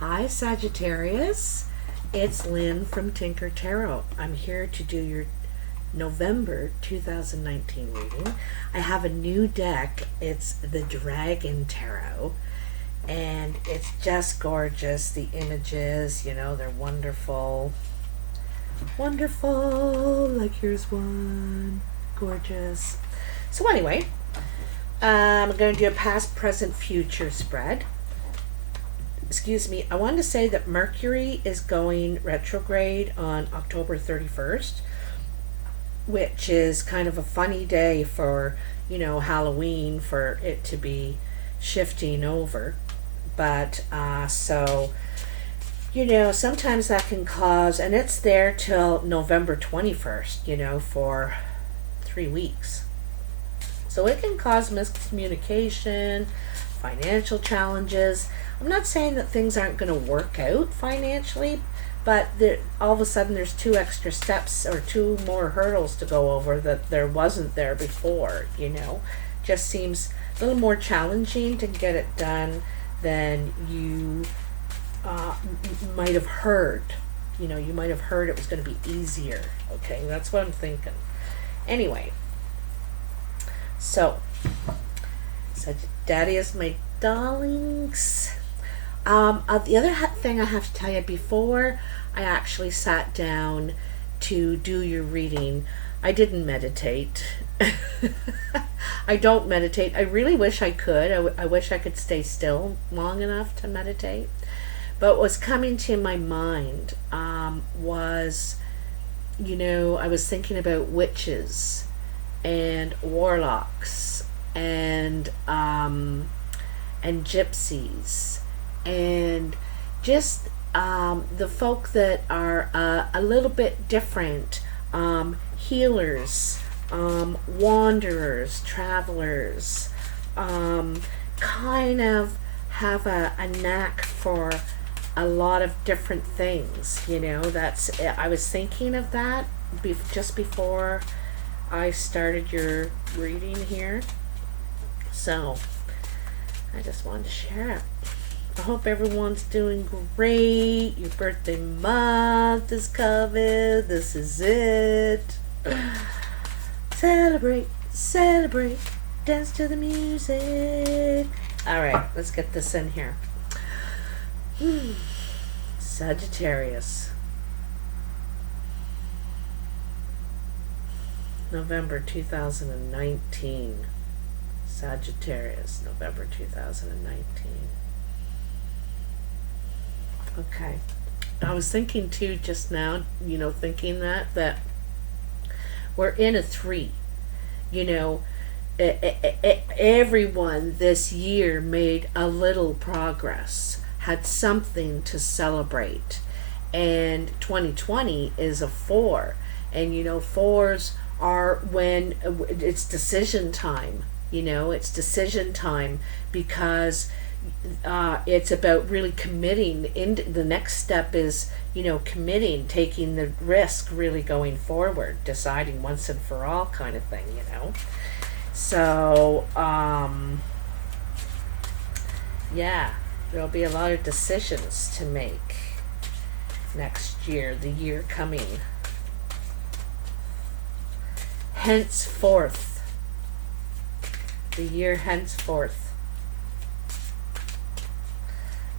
Hi Sagittarius, it's Lynn from Tinker Tarot. I'm here to do your November 2019 reading. I have a new deck. It's the Dragon Tarot, and it's just gorgeous. The images, they're wonderful. Wonderful. Like here's one. Gorgeous. So anyway, I'm going to do a past, present, future spread. Excuse me, I wanted to say that Mercury is going retrograde on October 31st, which is kind of a funny day for, Halloween, for it to be shifting over. But, sometimes that can cause, and it's there till November 21st, for 3 weeks. So it can cause miscommunication, financial challenges. I'm not saying that things aren't going to work out financially, but all of a sudden there's 2 extra steps or 2 more hurdles to go over that there wasn't there before, Just seems a little more challenging to get it done than you might have heard. You might have heard it was going to be easier. Okay, that's what I'm thinking. Anyway, so Sagittarius, my darlings. The other thing I have to tell you, before I actually sat down to do your reading, I didn't meditate. I don't meditate. I really wish I could. I wish I could stay still long enough to meditate. But what's coming to my mind was, I was thinking about witches and warlocks and gypsies and just the folk that are a little bit different, healers, wanderers, travelers, kind of have a knack for a lot of different things. I was thinking of that just before I started your reading here, so I just wanted to share it. I hope everyone's doing great. Your birthday month is coming. This is it. Celebrate, celebrate, dance to the music. Alright, let's get this in here. Sagittarius. November 2019. Sagittarius, November 2019. Okay. I was thinking too just now, thinking that we're in a 3. Everyone this year made a little progress, had something to celebrate. And 2020 is a 4. And 4s are when it's decision time. It's decision time because it's about really committing. The next step is, committing, taking the risk, really going forward, deciding once and for all kind of thing, So, yeah, there'll be a lot of decisions to make next year, the year coming. Henceforth. The year henceforth.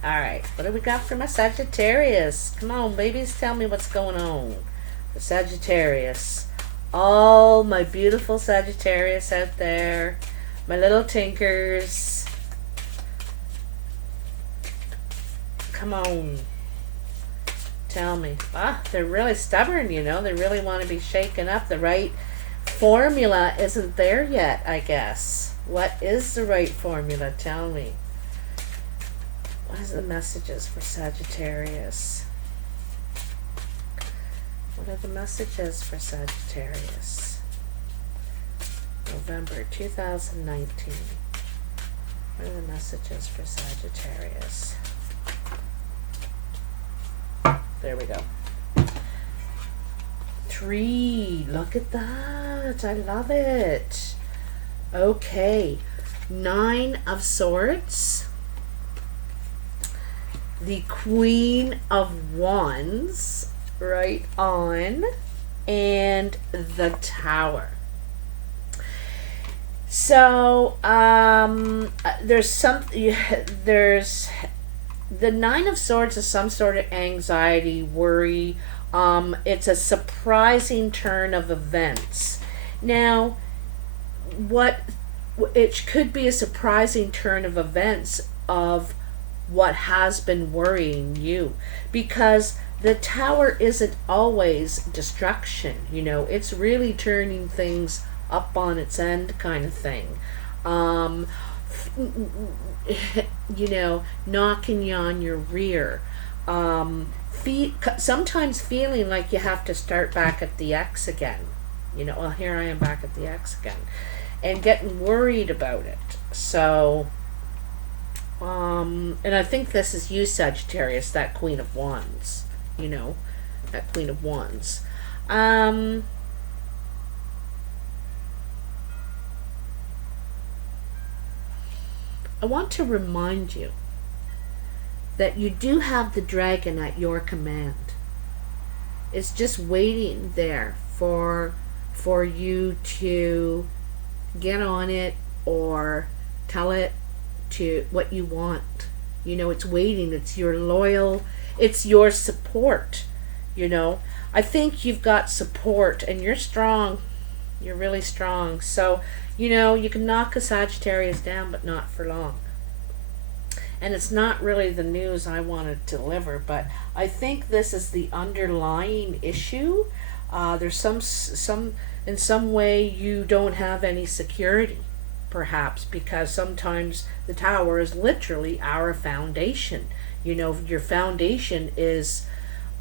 Alright, what do we got for my Sagittarius? Come on, babies, tell me what's going on. The Sagittarius. All my beautiful Sagittarius out there. My little tinkers. Come on. Tell me. They're really stubborn, They really want to be shaken up. The right formula isn't there yet, I guess. What is the right formula? Tell me. What are the messages for Sagittarius? What are the messages for Sagittarius? November 2019. What are the messages for Sagittarius? There we go. 3. Look at that. I love it. Okay. 9 of Swords. the Queen of Wands right on, and the Tower. So there's the Nine of Swords is some sort of anxiety, worry. It's a surprising turn of events. Now, what it could be a surprising turn of events of what has been worrying you, because the Tower isn't always destruction. It's really turning things up on its end, kind of thing. Knocking you on your rear. Sometimes feeling like you have to start back at the X again. Well, here I am back at the X again. And getting worried about it. So, and I think this is you, Sagittarius, that Queen of Wands. That Queen of Wands. I want to remind you that you do have the dragon at your command. It's just waiting there for you to get on it or tell it to what you want. It's waiting. It's your loyal, it's your support. I think you've got support and you're strong. You're really strong. So, you can knock a Sagittarius down, but not for long. And it's not really the news I want to deliver, but I think this is the underlying issue. There's some in some way you don't have any security, perhaps, because sometimes the Tower is literally our foundation. Your foundation is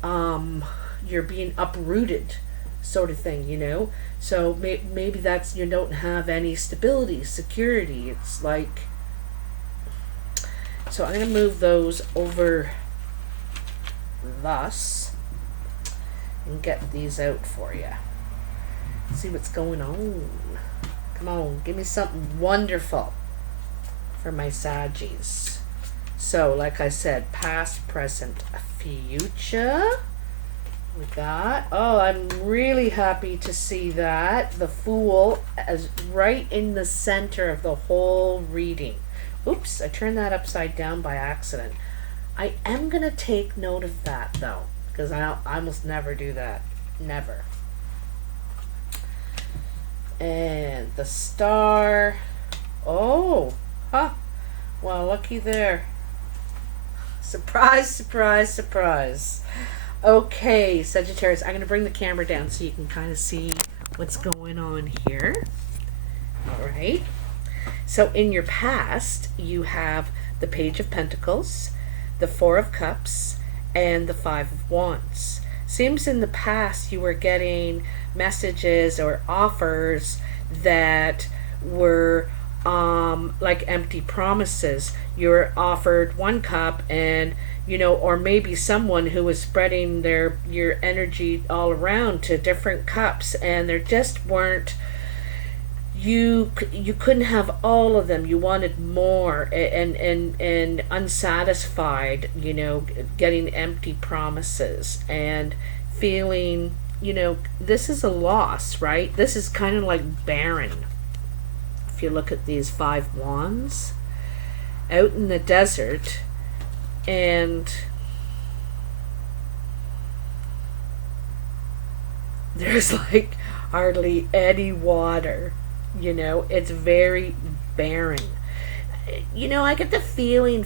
you're being uprooted, sort of thing. So maybe that's, you don't have any stability, security. It's like, so I'm going to move those over thus and get these out for you. See what's going on. Come on, give me something wonderful for my Sagis. So, like I said, past, present, future. We got, I'm really happy to see that. The Fool as right in the center of the whole reading. Oops, I turned that upside down by accident. I am going to take note of that, though, because I almost never do that. Never. And the Star. Oh, well, looky there. Surprise, surprise, surprise. Okay, Sagittarius, I'm going to bring the camera down so you can kind of see what's going on here. All right. So in your past, you have the Page of Pentacles, the Four of Cups, and the Five of Wands. Seems in the past you were getting messages or offers that were like empty promises. You were offered one cup, and or maybe someone who was spreading your energy all around to different cups, and there just weren't, you couldn't have all of them. You wanted more, and unsatisfied, getting empty promises and feeling, this is a loss, right? This is kind of like barren. If you look at these Five Wands out in the desert, and there's like hardly any water. It's very barren. I get the feeling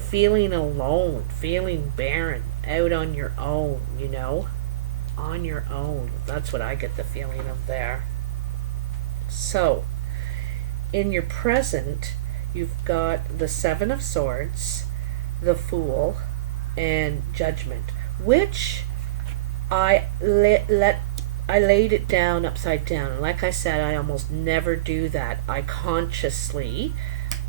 alone, feeling barren, out on your own, on your own. That's what I get the feeling of there. So, in your present, you've got the Seven of Swords, the Fool, and Judgment, which I laid it down upside down. And like I said, I almost never do that. I consciously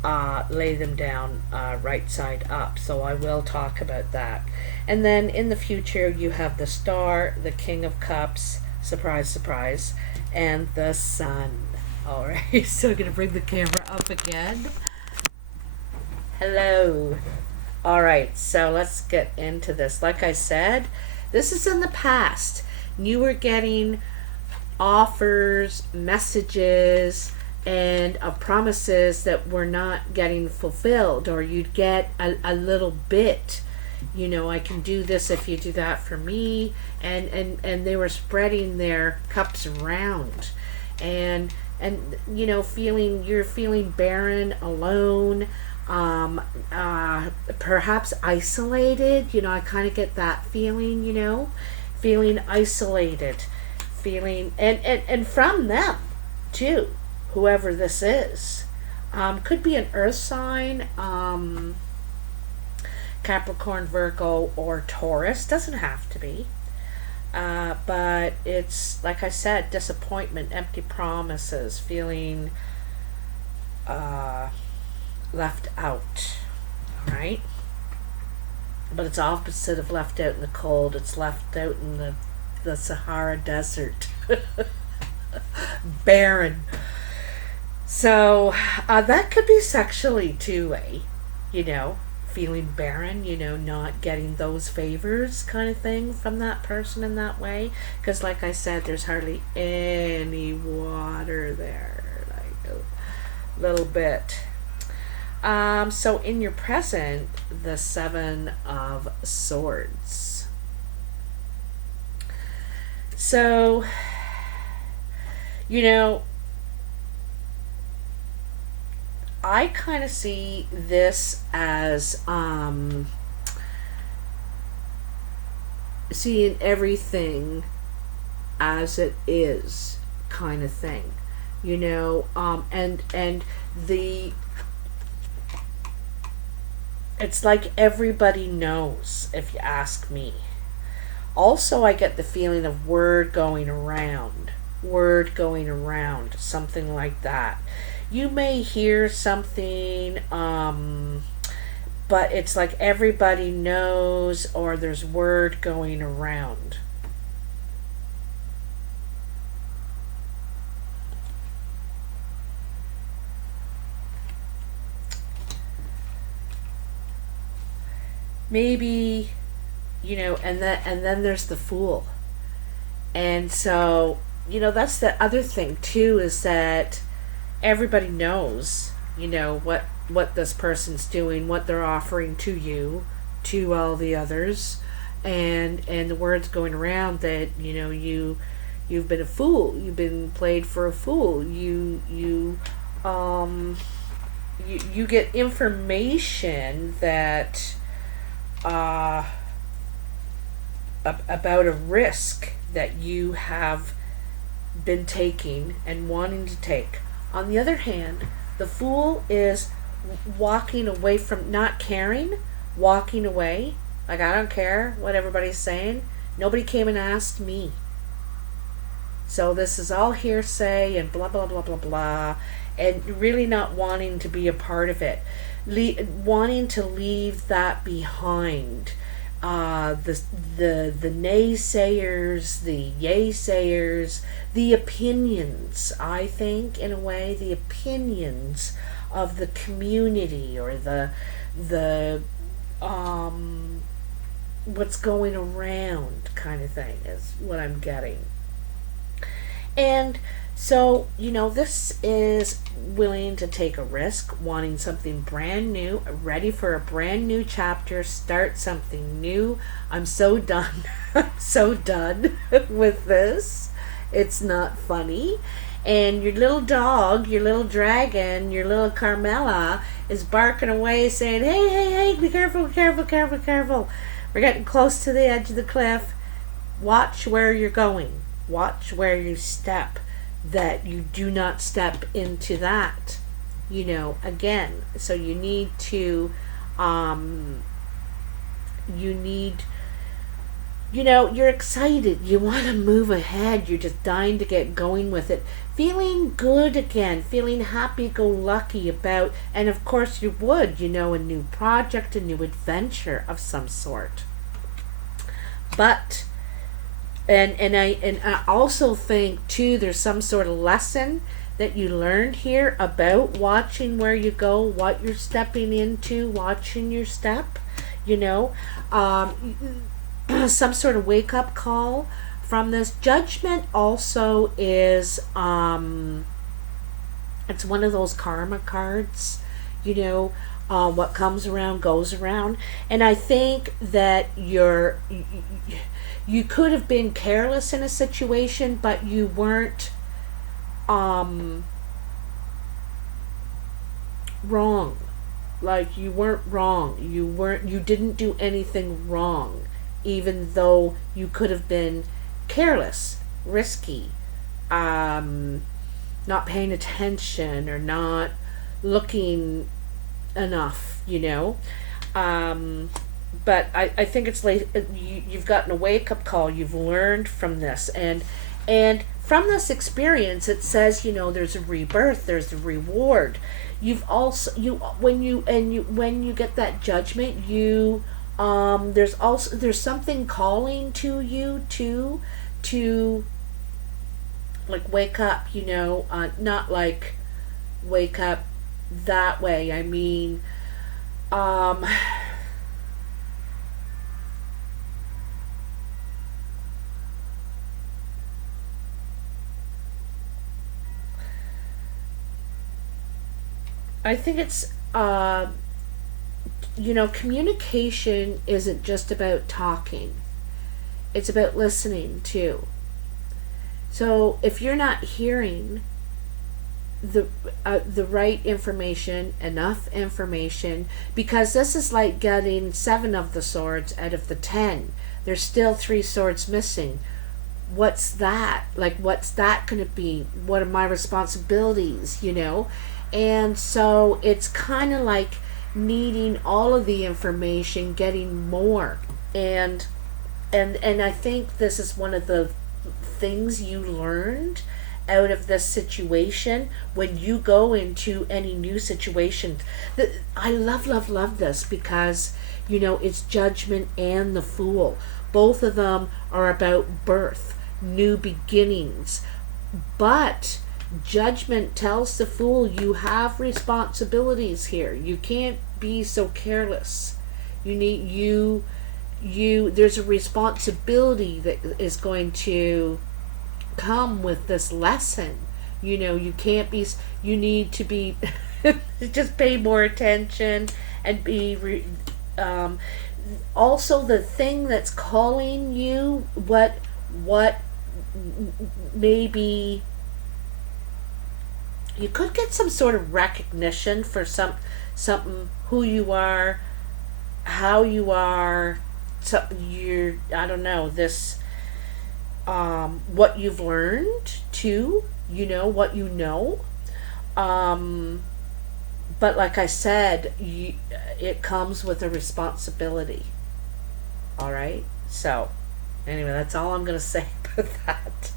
lay them down right side up. So I will talk about that. And then in the future, you have the Star, the King of Cups, surprise, surprise, and the Sun. All right, so I'm going to bring the camera up again. Hello. All right, so let's get into this. Like I said, this is in the past. You were getting offers, messages, and promises that were not getting fulfilled, or you'd get a little bit. You know, I can do this if you do that for me, and they were spreading their cups around, and you know, you're feeling barren, alone, perhaps isolated. You know, I kind of get that feeling. You know, feeling isolated, feeling and from them too, whoever this is. Could be an earth sign, Capricorn, Virgo, or Taurus. Doesn't have to be. But it's, like I said, disappointment, empty promises, feeling left out. Alright? But it's opposite of left out in the cold. It's left out in the Sahara Desert. Barren. So that could be sexually too, eh? You know, feeling barren, you know, not getting those favors kind of thing from that person in that way. Because like I said, there's hardly any water there. Like a little bit. So in your present, the Seven of Swords. So, you know, I kind of see this as seeing everything as it is kind of thing, you know, and the it's like everybody knows, if you ask me. Also, I get the feeling of word going around, something like that. You may hear something, but it's like everybody knows, or there's word going around. Maybe, you know, and then there's the Fool. And so, you know, that's the other thing too, is that everybody knows, you know, what this person's doing, what they're offering to you, to all the others, and the word's going around that, you know, you've been a fool, you've been played for a fool, you get information that about a risk that you have been taking and wanting to take. On the other hand, the Fool is walking away from, not caring, walking away. Like, I don't care what everybody's saying. Nobody came and asked me. So this is all hearsay and blah, blah, blah, blah, blah. And really not wanting to be a part of it. Wanting to leave that behind. The naysayers, the yay-sayers, the opinions, I think, in a way, the opinions of the community, or the what's going around kind of thing is what I'm getting. And so, you know, this is willing to take a risk, wanting something brand new, ready for a brand new chapter, start something new. I'm so done. I'm so done with this. It's not funny. And your little dog, your little dragon, your little Carmela is barking away saying, hey, hey, hey, be careful, careful, careful, careful. We're getting close to the edge of the cliff. Watch where you're going. Watch where you step. That you do not step into that, you know, again. So you need to, you know, you're excited. You want to move ahead. You're just dying to get going with it. Feeling good again. Feeling happy-go-lucky about, and of course you would, you know, a new project, a new adventure of some sort. But And I also think too, there's some sort of lesson that you learned here about watching where you go, what you're stepping into, watching your step. you know, some sort of wake up call from this. Judgment also is, it's one of those karma cards, you know, what comes around goes around. And I think that you could have been careless in a situation, but you weren't wrong. Like, you weren't wrong. You didn't do anything wrong, even though you could have been careless, risky, not paying attention, or not looking enough, you know. But I think it's like you've gotten a wake up call. You've learned from this, and from this experience, it says, you know, there's a rebirth, there's a reward. You've also, when you get that judgment, there's something calling to you to like wake up, you know, not like wake up that way. I mean, I think it's, you know, communication isn't just about talking, it's about listening too. So if you're not hearing the right information, enough information, because this is like getting 7 of the swords out of the 10. There's still 3 swords missing. What's that? Like, what's that going to be? What are my responsibilities, you know? And so it's kind of like needing all of the information, getting more. And I think this is one of the things you learned out of this situation when you go into any new situation. I love this because, you know, it's Judgment and the Fool. Both of them are about birth, new beginnings. But Judgment tells the Fool, you have responsibilities here. You can't be so careless. There's a responsibility that is going to come with this lesson. You know, you need to be just pay more attention and be also the thing that's calling you, what maybe you could get some sort of recognition for something, who you are, how you are, I don't know, this, what you've learned too, you know, what you know. But like I said, it comes with a responsibility. All right. So anyway, that's all I'm gonna say about that.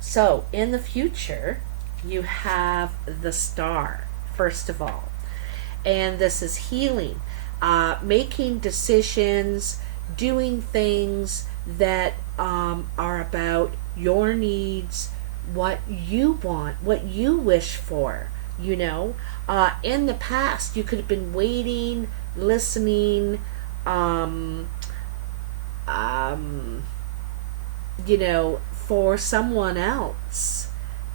So in the future, you have the Star, first of all, and this is healing, making decisions, doing things that are about your needs, what you want, what you wish for. You know, in the past, you could have been waiting, listening, you know, for someone else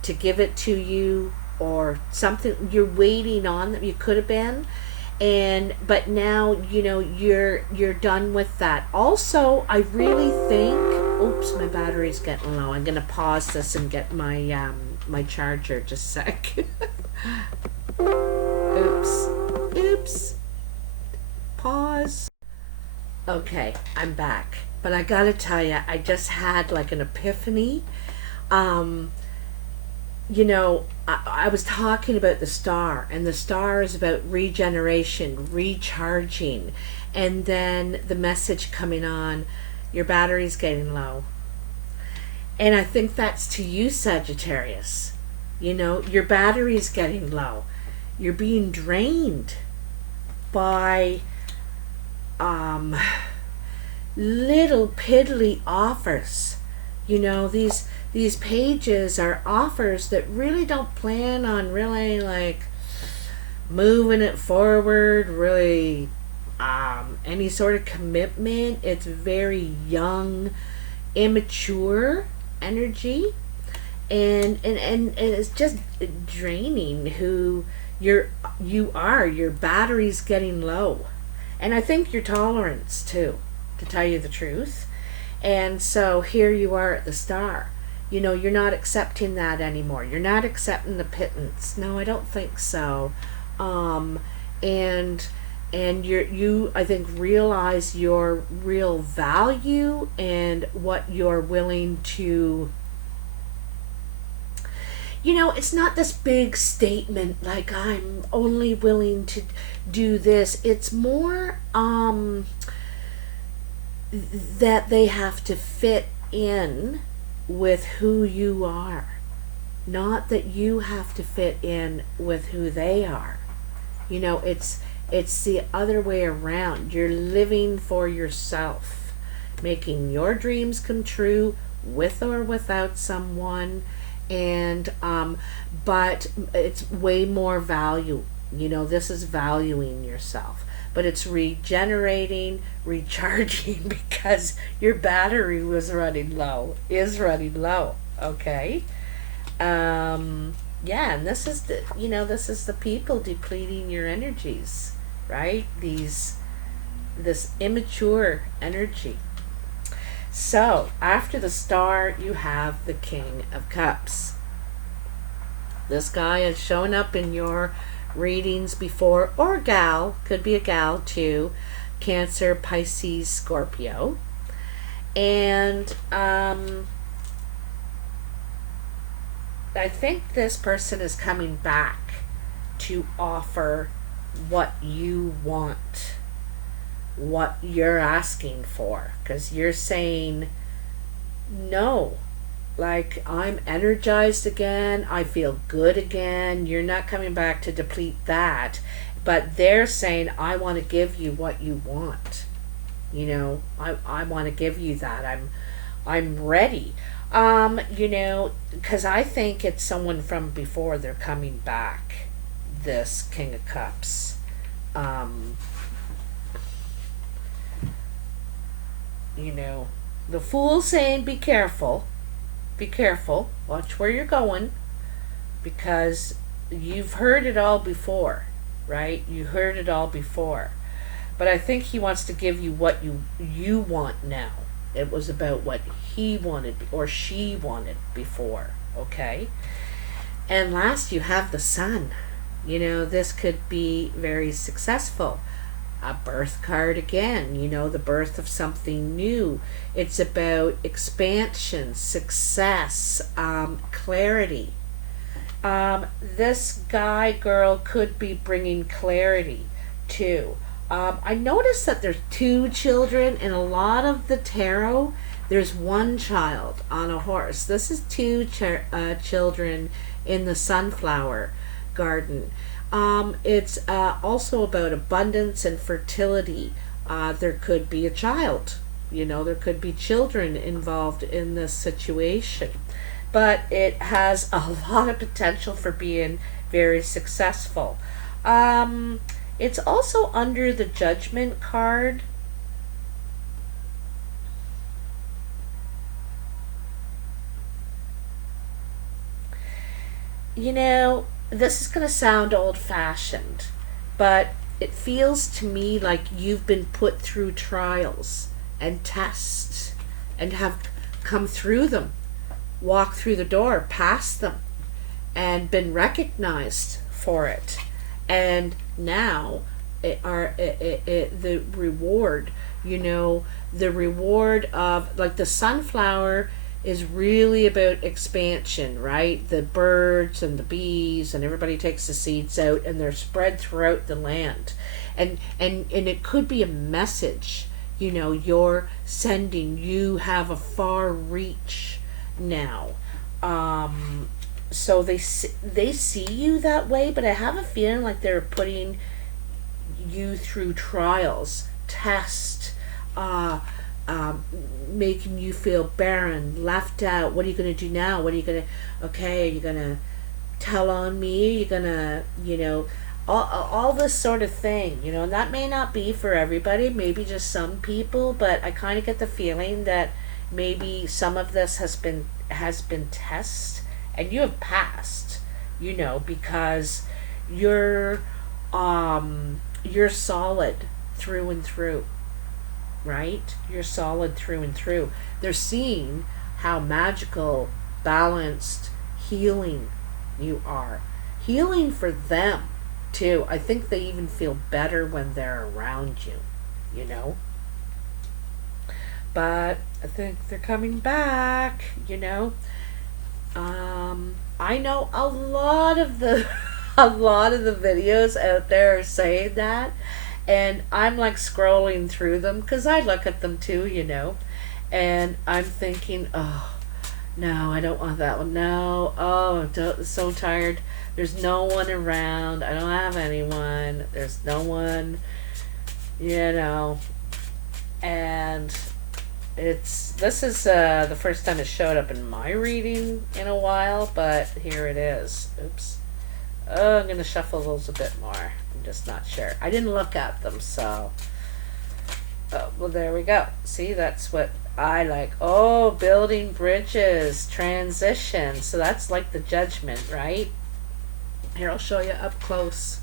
to give it to you, or something you're waiting on that you could have been. But now, you know, you're done with that. Also, I really think, oops, my battery's getting low. I'm gonna pause this and get my my charger. Just a sec. Oops, pause. Okay, I'm back. But I gotta tell you, I just had like an epiphany. You know, I was talking about the Star, and the Star is about regeneration, recharging, and then the message coming on, your battery's getting low. And I think that's to you, Sagittarius. You know, your battery's getting low. You're being drained by little piddly offers. You know, these pages are offers that really don't plan on really, like, moving it forward, really any sort of commitment. It's very young, immature energy, and it's just draining who your battery's getting low. And I think your tolerance too, to tell you the truth. And so here you are at the star. You're not accepting that anymore. You're not accepting the pittance. No, I don't think so. Um, and you I think realize your real value and what you're willing to. It's not this big statement like I'm only willing to do this. It's more that they have to fit in with who you are, not that you have to fit in with who they are. It's the other way around. You're living for yourself, making your dreams come true with or without someone, and but it's way more value. This is valuing yourself, but it's regenerating, recharging because your battery was running low, is running low. Okay. Yeah, and this is the people depleting your energies, right? This immature energy. So after the star, you have the King of Cups. This guy has shown up in your readings before, or gal, could be a gal too, Cancer, Pisces, Scorpio. And I think this person is coming back to offer what you want, what you're asking for, because you're saying no. Like, I'm energized again, I feel good again. You're not coming back to deplete that, but they're saying, I want to give you what you want. I want to give you that. I'm ready. Because I think it's someone from before. They're coming back, this King of Cups. The Fool saying, be careful, watch where you're going, because you've heard it all before, right? You heard it all before. But I think he wants to give you what you want now. It was about what he wanted or she wanted before, okay? And last, you have the Sun. This could be very successful. A birth card again, the birth of something new. It's about expansion, success, clarity. This guy, girl could be bringing clarity too. I noticed that there's two children in a lot of the tarot. There's one child on a horse. This is two children in the sunflower garden. It's also about abundance and fertility. There could be a child. There could be children involved in this situation. But it has a lot of potential for being very successful. It's also under the Judgment card. This is going to sound old-fashioned, but it feels to me like you've been put through trials and tests and have come through them, walked through the door, passed them, and been recognized for it. And now the reward, the reward of, like, the sunflower is really about expansion, right? The birds and the bees and everybody takes the seeds out and they're spread throughout the land. And it could be a message, you're sending. You have a far reach now. So they see you that way, but I have a feeling like they're putting you through trials, tests, making you feel barren, left out. What are you going to do now? What are you going to, okay, are you going to tell on me? Are you going to, all this sort of thing, you know, and that may not be for everybody, maybe just some people, but I kind of get the feeling that maybe some of this has been test and you have passed, you know, because you're you're solid through and through, right? You're solid through and through. They're seeing how magical, balanced, healing you are. Healing for them too. I think they even feel better when they're around you, you know? But I think they're coming back, you know? I know a lot of the a lot of the videos out there are saying that, and I'm like scrolling through them because I look at them too, you know, and I'm thinking, oh no, I don't want that one. No, oh, so tired. There's no one around. I don't have anyone. There's no one, you know, and this is the first time it showed up in my reading in a while, but here it is. Oops. Oh, I'm gonna shuffle those a bit more. I'm just not sure. I didn't look at them, so. Oh, well, there we go. See, that's what I like. Oh, building bridges, transition. So that's like the judgment, right? Here, I'll show you up close.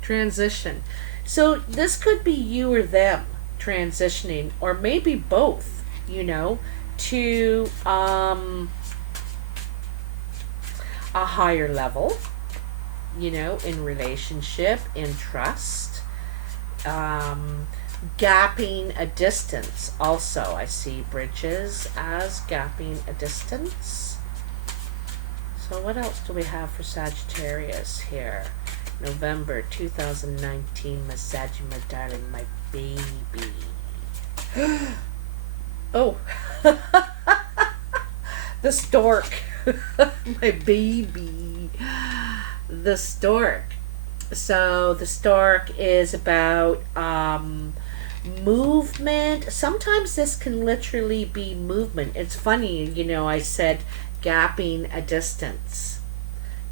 Transition. So this could be you or them transitioning, or maybe both, you know, to a higher level, you know, in relationship, in trust, gapping a distance. Also, I see bridges as gapping a distance. So what else do we have for Sagittarius here? November 2019, my Sagi, my darling, my baby. Oh, the stork. My baby. The stork. So the stork is about movement. Sometimes this can literally be movement. It's funny, you know, I said gapping a distance.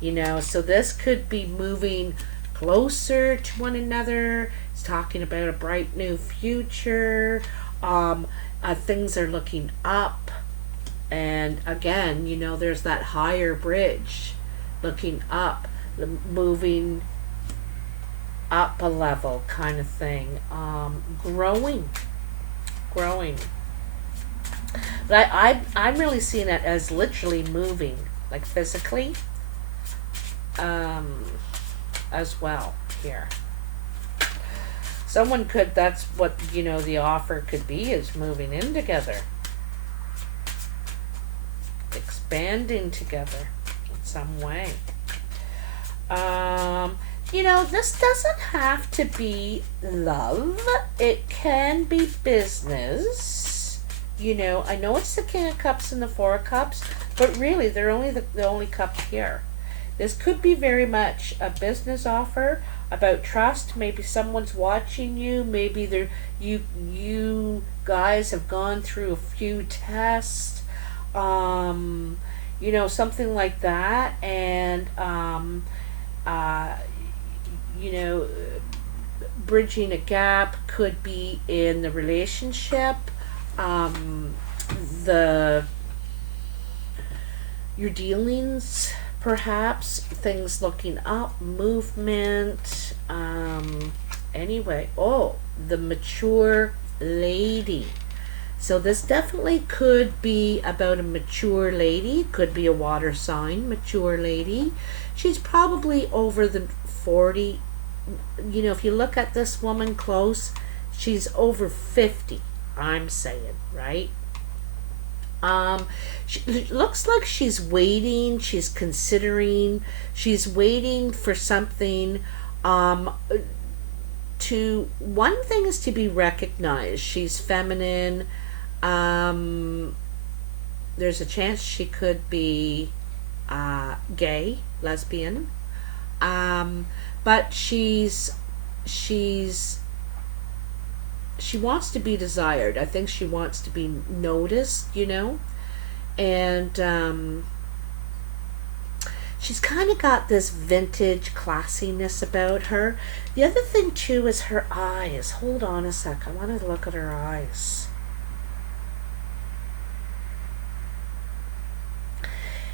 You know, so this could be moving closer to one another. It's talking about a bright new future. Things are looking up. And again, you know, there's that higher bridge, looking up, moving up a level kind of thing. Growing. But I'm really seeing it as literally moving, like physically, as well here. Someone could, that's what, you know, the offer could be, is moving in together. Expanding together in some way. You know, this doesn't have to be love. It can be business. You know, I know it's the King of Cups and the Four of Cups, but really they're only the only cup here. This could be very much a business offer about trust. Maybe someone's watching you. Maybe you guys have gone through a few tests. You know, something like that, and you know, bridging a gap could be in the relationship, your dealings, perhaps things looking up, movement. Anyway, oh, the mature lady. So this definitely could be about a mature lady. Could be a water sign, mature lady. She's probably over the 40. You know, if you look at this woman close, she's over 50, I'm saying, right? She looks like she's waiting, she's considering, she's waiting for something. One thing is to be recognized. She's feminine. There's a chance she could be gay, lesbian, but she wants to be desired. I think she wants to be noticed, you know, and she's kind of got this vintage classiness about her. The other thing too is her eyes. Hold on a sec. I want to look at her eyes.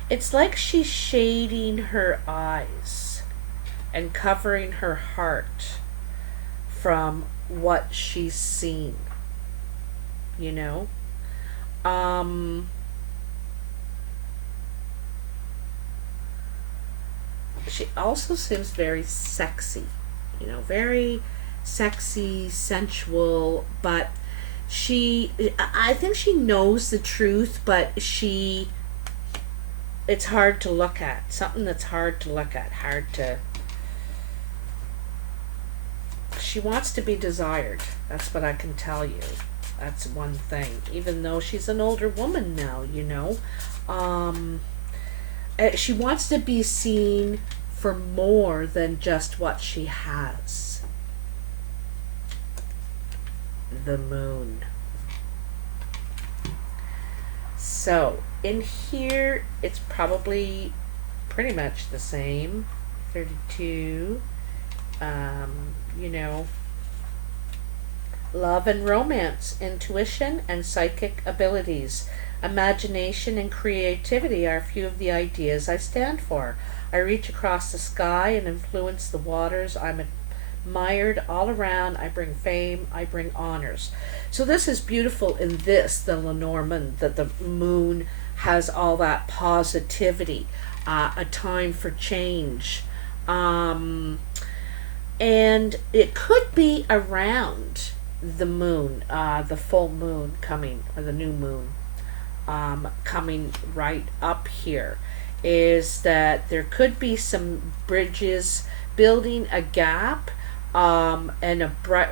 It's like she's shading her eyes and covering her heart from what she's seen. You know? She also seems very sexy, you know, very sexy, sensual, but I think she knows the truth, but it's hard to look at. Something that's hard to look at, she wants to be desired. That's what I can tell you. That's one thing. Even though she's an older woman now, you know. She wants to be seen for more than just what she has. The moon. So, in here, it's probably pretty much the same. 32. You know, love and romance, intuition and psychic abilities, imagination and creativity are a few of the ideas I stand for. I reach across the sky and influence the waters. I'm admired all around. I bring fame. I bring honors. So this is beautiful in this, the Lenormand, that the moon has all that positivity, a time for change. And it could be around the moon, the full moon coming, or the new moon coming right up here, is that there could be some bridges building a gap, and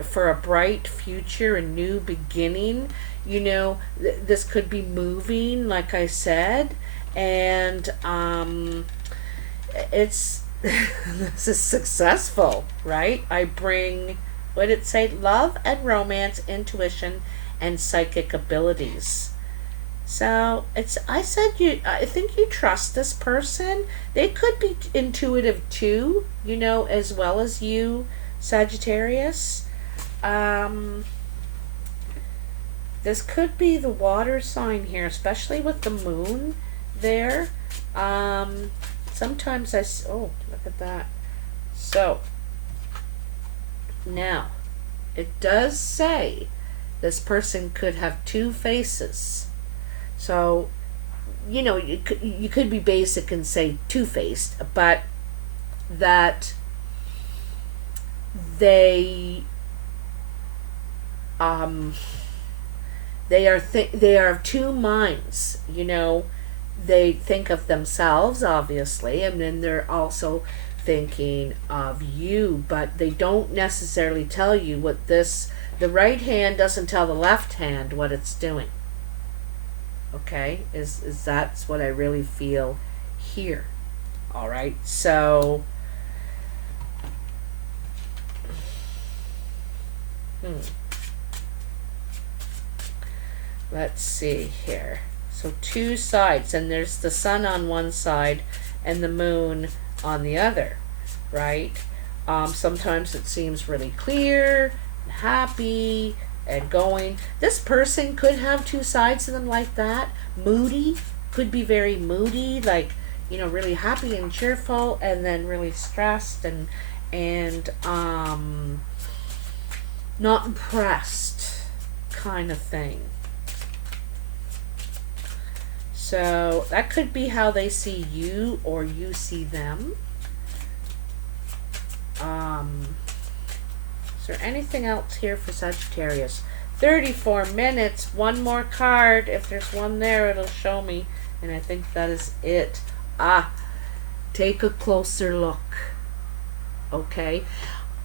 for a bright future, a new beginning. You know, this could be moving, like I said, and it's this is successful, right? I bring, what did it say? Love and romance, intuition, and psychic abilities. So I think you trust this person. They could be intuitive too, you know, as well as you, Sagittarius. This could be the water sign here, especially with the moon there. Sometimes oh, look at that. So, now, it does say this person could have two faces. So, you know, you could be basic and say two-faced, but that they are of two minds, you know. They think of themselves, obviously, and then they're also thinking of you, but they don't necessarily tell you what the right hand doesn't tell the left hand what it's doing. Okay? Is that's what I really feel here. All right? So, let's see here. So two sides, and there's the sun on one side and the moon on the other, right? Sometimes it seems really clear and happy and going. This person could have two sides to them like that. Moody, could be very moody, like, you know, really happy and cheerful, and then really stressed and not impressed kind of thing. So that could be how they see you, or you see them. Is there anything else here for Sagittarius? 34 minutes. One more card. If there's one there, it'll show me. And I think that is it. Take a closer look. Okay.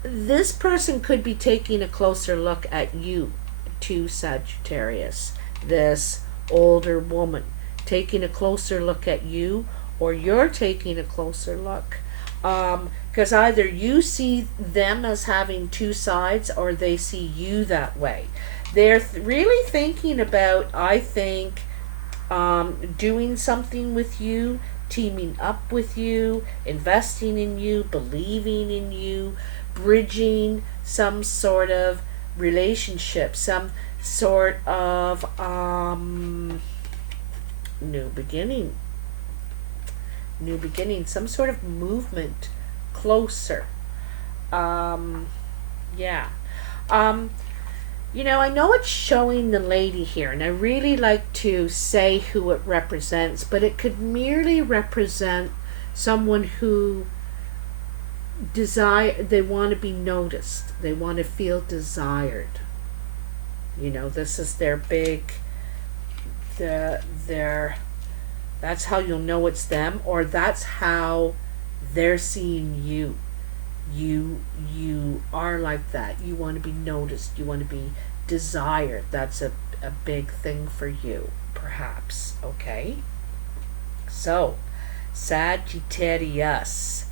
This person could be taking a closer look at you, too, Sagittarius. This older woman taking a closer look at you, or you're taking a closer look, because either you see them as having two sides, or they see you that way. They're really thinking about, I think, doing something with you, teaming up with you, investing in you, believing in you, bridging some sort of relationship, some sort of new beginning, some sort of movement closer. Yeah. I know it's showing the lady here, and I really like to say who it represents, but it could merely represent someone who they want to be noticed, they want to feel desired. This is their big, their that's how you'll know it's them, or that's how they're seeing you. You are like that. You want to be noticed, you want to be desired. That's a big thing for you, perhaps. Okay, so Sagittarius,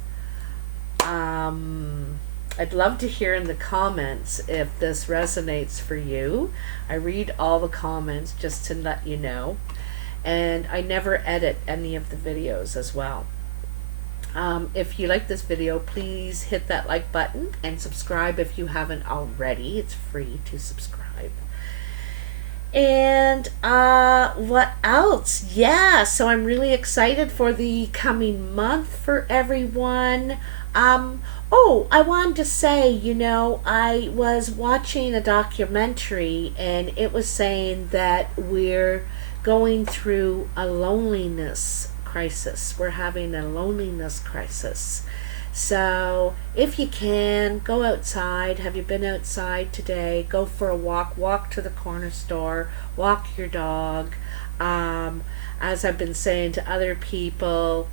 I'd love to hear in the comments if this resonates for you. I read all the comments just to let you know, and I never edit any of the videos as well. If you like this video, please hit that like button and subscribe if you haven't already. It's free to subscribe. And what else? Yeah, so I'm really excited for the coming month for everyone. I wanted to say, I was watching a documentary, and it was saying that we're going through a loneliness crisis. We're having a loneliness crisis. So if you can, go outside. Have you been outside today? Go for a walk to the corner store, walk your dog. As I've been saying to other people,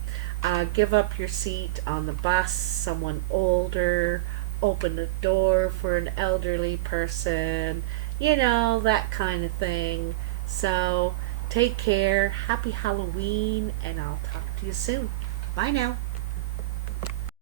give up your seat on the bus, someone older, open the door for an elderly person, that kind of thing. So take care, happy Halloween, and I'll talk to you soon. Bye now.